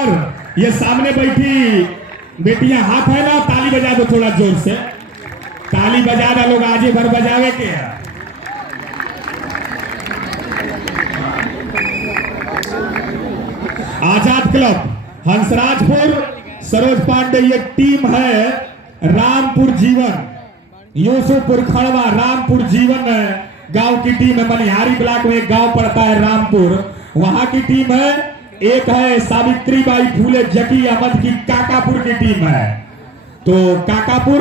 पर ये सामने बैठी बेटियां हाथ है ना, ताली बजा दो थोड़ा जोर से, ताली बजा दो लोग आजे भर बजावे के। आजाद क्लब हंसराजपुर सरोज पांडे ये टीम है। रामपुर जीवन यूसुफपुर खड़वा रामपुर जीवन गांव की टीम है। मनिहारी ब्लॉक में एक गांव पड़ता है रामपुर, वहां की टीम है। एक है सावित्रीबाई फूले जकी अहमद की काकापुर की टीम है। तो काकापुर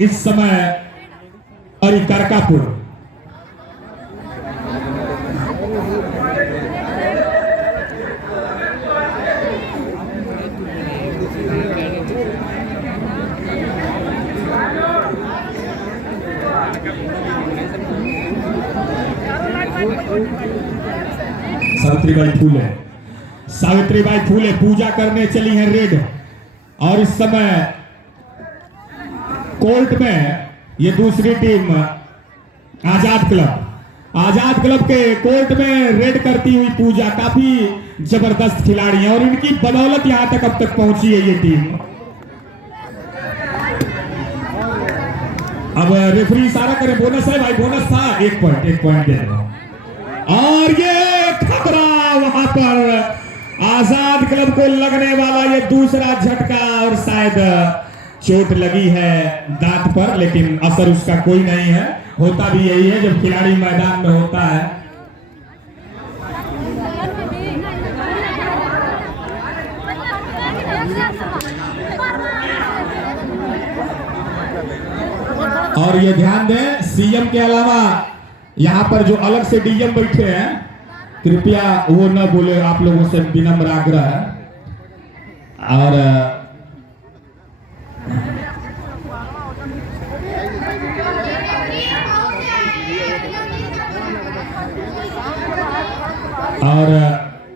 इस समय और करकापुर सावित्रीबाई फूले पूजा करने चली हैं रेड। और इस समय कोर्ट में ये दूसरी टीम आजाद क्लब के कोर्ट में रेड करती हुई पूजा। काफी जबरदस्त खिलाड़ी है और इनकी बदौलत यहां तक अब तक पहुंची है ये टीम। अब रेफरी इशारा करे बोनस है भाई, बोनस था, एक पॉइंट दे दो। और ये खतरा वहां पर आजाद क्लब को लगने वाला ये दूसरा झटका और शायद चोट लगी है दांत पर, लेकिन असर उसका कोई नहीं है। होता भी यही है जब खिलाड़ी मैदान में होता है। और ये ध्यान दें, सीएम के अलावा यहाँ पर जो अलग से डीएम बैठे हैं, कृपया वो न बोले, आप लोगों से विनम्र आग्रह है। और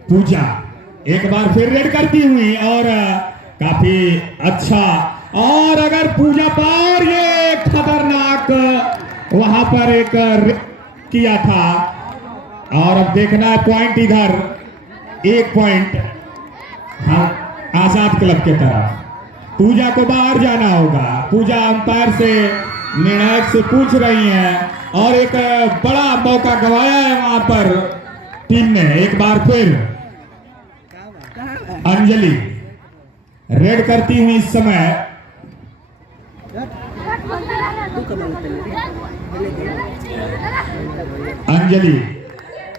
पूजा एक बार फिर रेड करती हुई और काफी अच्छा। और अगर पूजा पर ये खतरनाक वहां पर एक किया था। और अब देखना है पॉइंट इधर, एक पॉइंट आजाद क्लब के तरफ। पूजा को बाहर जाना होगा। पूजा अंपायर से निर्णायक से पूछ रही हैं और एक बड़ा मौका गंवाया है वहां पर टीम ने। एक बार फिर अंजलि रेड करती हुई इस समय। अंजलि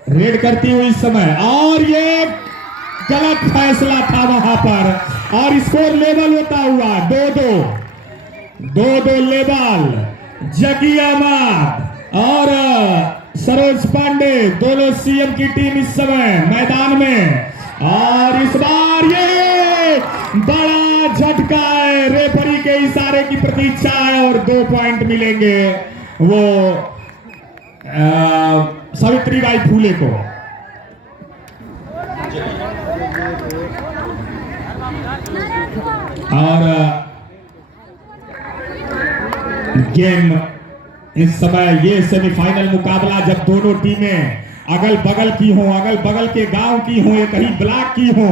रेड करती हुई इस समय और ये गलत फैसला था वहां पर। और स्कोर लेवल होता हुआ 2-2 लेवल। जकी अहमद और सरोज पांडे दोनों सीएम की टीम इस समय मैदान में। और इस बार ये बड़ा झटका है, रेफरी के इशारे की प्रतीक्षा है और 2 पॉइंट मिलेंगे वो सावित्रीबाई फूले को। और गेम इस समय ये सेमीफाइनल मुकाबला जब दोनों टीमें अगल बगल की हो, अगल बगल के गांव की हो, कहीं ब्लॉक की हो,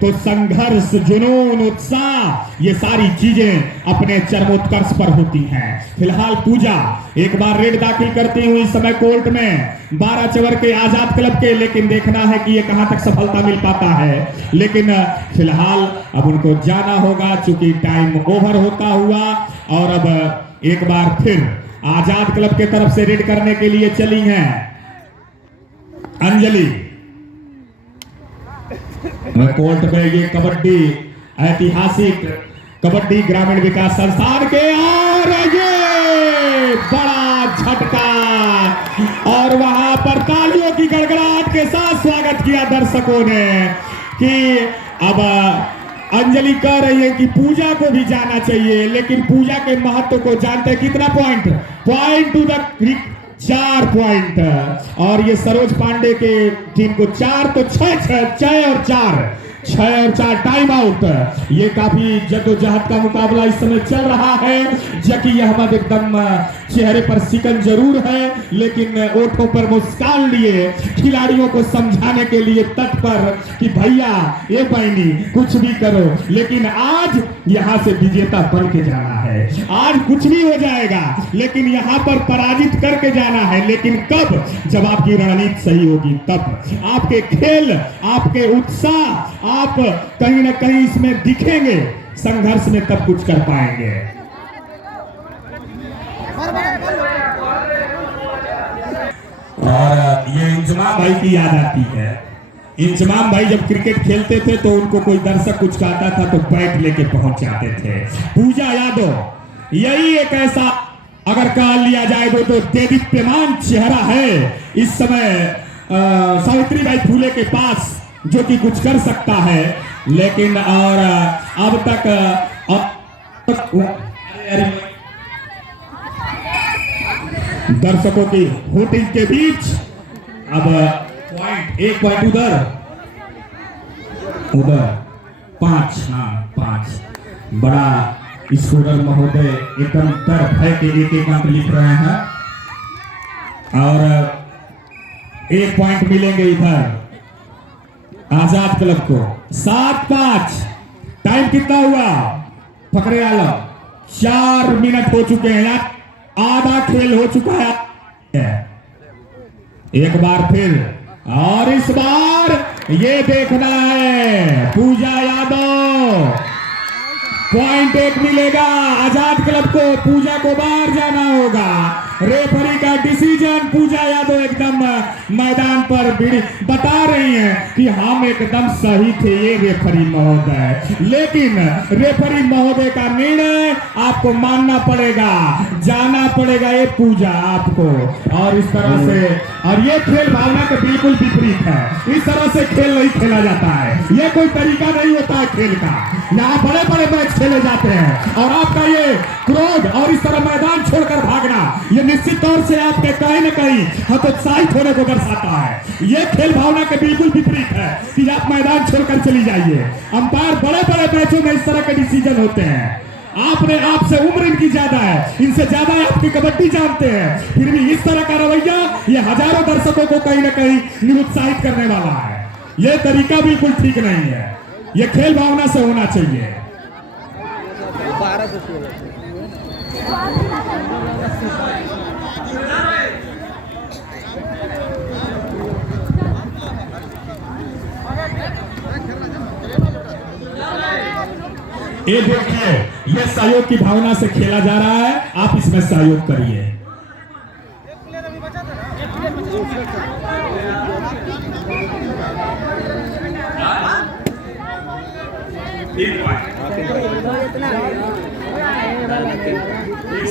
तो संघर्ष, जुनून, उत्साह, ये सारी चीजें अपने चरमोत्कर्ष पर होती हैं। फिलहाल पूजा एक बार रेड दाखिल करती हुई समय कोर्ट में 12 चवर के आजाद क्लब के। लेकिन देखना है कि ये कहां तक सफलता मिल पाता है। लेकिन फिलहाल अब उनको जाना होगा चूंकि टाइम ओवर होता हुआ। और अब एक बार फिर आजाद क्लब के तरफ से रेड करने के लिए चली हैं अंजलि। कोर्ट में ये कबड्डी ऐतिहासिक कबड्डी ग्रामीण विकास संस्थान के। और ये बड़ा झटका और वहां पर तालियों की गड़गड़ाहट के साथ स्वागत किया दर्शकों ने कि अब अंजलि कह रही है कि पूजा को भी जाना चाहिए। लेकिन पूजा के महत्व को जानते हैं। कितना पॉइंट टू द 4 पॉइंट। और ये सरोज पांडे के टीम को 4 तो 6 और 4 6 और 4 टाइम आउट। ये काफी जद्दोजहद का मुकाबला इस समय चल रहा है। जकी अहमद एकदम चेहरे पर सिकन जरूर है, लेकिन ओठों पर मुस्कान लिए खिलाड़ियों को समझाने के लिए तट पर कि भैया ये बहनी कुछ भी करो, लेकिन आज यहां से विजेता बन के जाना है। आज कुछ भी हो जाएगा, लेकिन यहां पर पराजित करके जाना है। लेकिन कब? जब आपकी रणनीति सही होगी, तब आपके खेल, आपके उत्साह, आप कहीं ना कहीं इसमें दिखेंगे संघर्ष में, तब कुछ कर पाएंगे। और ये इंजमाम भाई की याद आती है। इंजमाम भाई जब क्रिकेट खेलते थे तो उनको कोई दर्शक कुछ कहता था तो बैट लेके पहुंच जाते थे। पूजा यादव यही एक ऐसा, अगर कह लिया जाए तो देदीप्यमान चेहरा है इस समय सावित्री बाई फूले के पास, जो कि कुछ कर सकता है। लेकिन और अब तक दर्शकों की होटिंग के बीच अब पॉइंट, 1 पॉइंट उधर 5, हाँ 5। बड़ा स्कोरर महोदय एकदम तरफ है कि एक अंक लिख रहे हैं और 1 पॉइंट मिलेंगे इधर आजाद क्लब को। 7-5 टाइम कितना हुआ फकरे आलम? 4 मिनट हो चुके हैं यार, आधा खेल हो चुका है। एक बार फिर, और इस बार ये देखना है पूजा यादव, पॉइंट 1 मिलेगा आजाद क्लब को। पूजा को बाहर जाना होगा। रेफरी का डिसीजन, पूजा यादव एकदम मैदान पर बता रही हैं कि हम एकदम सही थे ये रेफरी महोदय, लेकिन रेफरी महोदय का निर्णय आपको मानना पड़ेगा, जाना पड़ेगा ये पूजा आपको। और इस तरह से, और ये खेल भावना के बिल्कुल विपरीत है। इस तरह से खेल नहीं खेला जाता है, ये कोई तरीका नहीं होता है खेल का। यहाँ बड़े बड़े मैच खेले जाते हैं और आपका ये क्रोध और इस तरह मैदान छोड़कर भागना, ये निश्चित तौर से आपके कहीं न कहीं हतोत्साहित होने को दर्शाता है। ये खेल भावना के बिल्कुल विपरीत है कि आप मैदान छोड़कर चली जाइए। अंपायर बड़े बड़े मैचों में इस तरह के डिसीजन होते हैं। आपसे उम्र इनकी ज्यादा है, इनसे ज्यादा आपकी कबड्डी जानते हैं, फिर भी इस तरह का रवैया ये हजारों दर्शकों को कहीं न कहीं निरुत्साहित करने वाला है। ये तरीका बिल्कुल ठीक नहीं है, ये खेल भावना से होना चाहिए। ये देखिए, ये सहयोग की भावना से खेला जा रहा है, आप इसमें सहयोग करिए।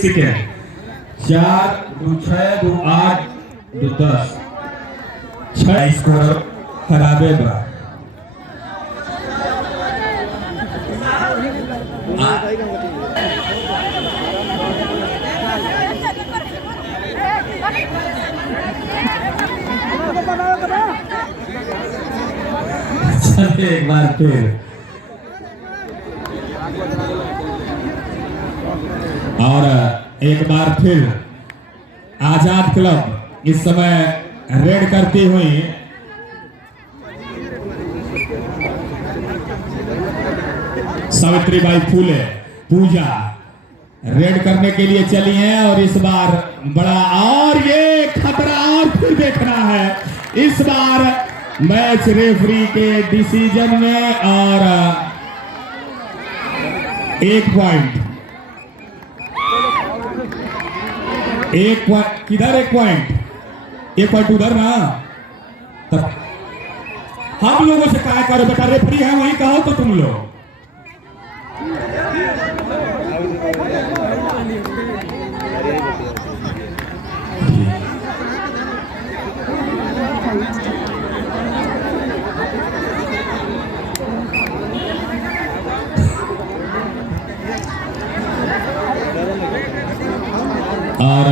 सेकेंड 4 2 6 2 8 2 10 6 स्कोर खराबे बा। चलिए एक बार फिर, और एक बार फिर आजाद क्लब इस समय रेड करती हुई सावित्रीबाई फूले पूजा रेड करने के लिए चली हैं। और इस बार बड़ा, और ये खतरा और फिर देखना है इस बार मैच रेफरी के डिसीजन में। और 1 पॉइंट, 1 पॉइंट किधर? 1 पॉइंट उधर ना। तब हम लोगों से क्या करो बेटा, रेफरी है वहीं कहो तो तुम लोग। और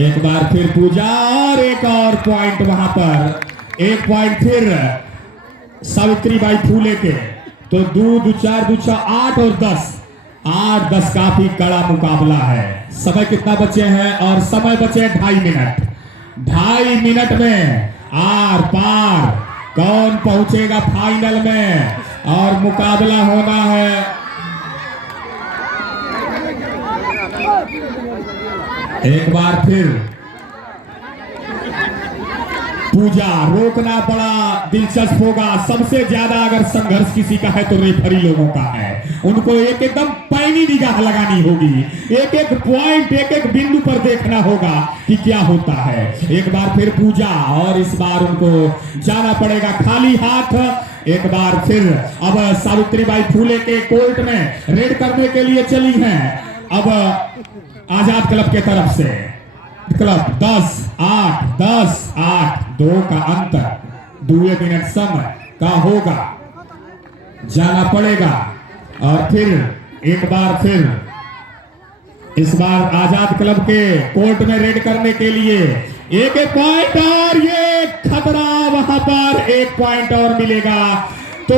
एक बार फिर पूजा, और एक और पॉइंट वहां पर, 1 पॉइंट फिर सावित्रीबाई फूले के। तो 2 2 4 2 6 8 और 10, 8-10 काफी कड़ा मुकाबला है। समय कितना बचे हैं? और समय बचे 2.5 मिनट। 2.5 मिनट में आर पार कौन पहुंचेगा फाइनल में, और मुकाबला होना है। एक बार फिर पूजा, रोकना बड़ा दिलचस्प होगा। सबसे ज्यादा अगर संघर्ष किसी का है तो रेफरी लोगों का है। उनको एकदम पैनी निगाह लगानी होगी, एक एक पॉइंट, एक एक बिंदु पर देखना होगा कि क्या होता है। एक बार फिर पूजा, और इस बार उनको जाना पड़ेगा खाली हाथ। एक बार फिर अब सावित्रीबाई फूले के कोर्ट में रेड करने के लिए चली हैं। अब आजाद क्लब के तरफ से क्लब 10-8 10-8, 2 का अंतर, 2 मिनट समय का होगा, जाना पड़ेगा। और फिर एक बार फिर इस बार आजाद क्लब के कोर्ट में रेड करने के लिए एक पॉइंट, और ये खतरा, वहां पर 1 पॉइंट और मिलेगा। तो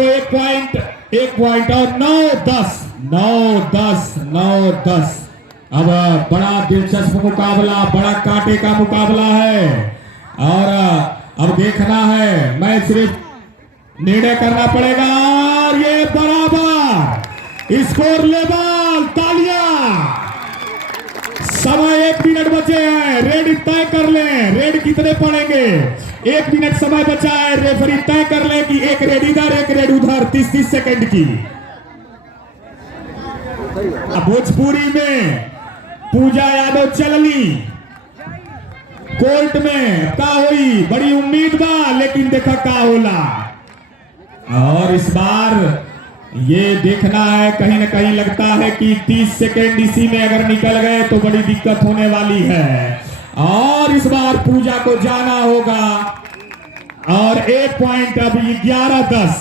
1 पॉइंट और 9-10 9-10 9-10। अब बड़ा दिलचस्प मुकाबला, बड़ा कांटे का मुकाबला है। और अब देखना है, मैच सिर्फ निर्णय करना पड़ेगा। और ये बराबर स्कोर लेवल, तालियां। समय 1 मिनट बचे हैं, रेड तय कर लें, रेड कितने पड़ेंगे। 1 मिनट समय बचा है, रेफरी तय कर ले कि 1 रेड इधर 1 रेड उधर, 30-30 सेकंड की। भोजपुरी में पूजा यादव चलनी कोर्ट में का हुई, बड़ी उम्मीद बा, लेकिन देखा का होला। और इस बार ये देखना है, कहीं ना कहीं लगता है कि 30 सेकेंड इसी में अगर निकल गए तो बड़ी दिक्कत होने वाली है। और इस बार पूजा को जाना होगा। और 1 पॉइंट अब 11-10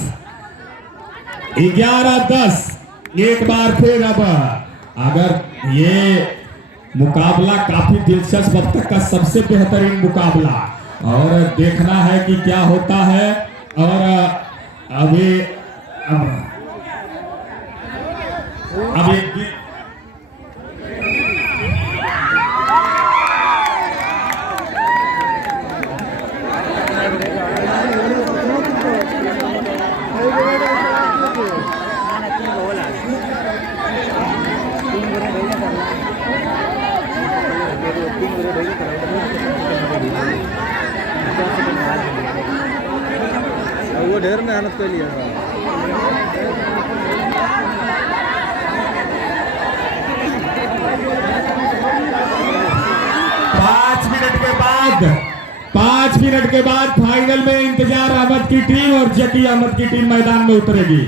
11-10। एक बार फिर अब अगर ये मुकाबला काफी दिलचस्प, अब तक का सबसे बेहतरीन मुकाबला, और देखना है कि क्या होता है। और अभी वो ढेर मेहनत के लिए 5 मिनट के बाद फाइनल में इंतजार अहमद की टीम और जकी अहमद की टीम मैदान में उतरेगी।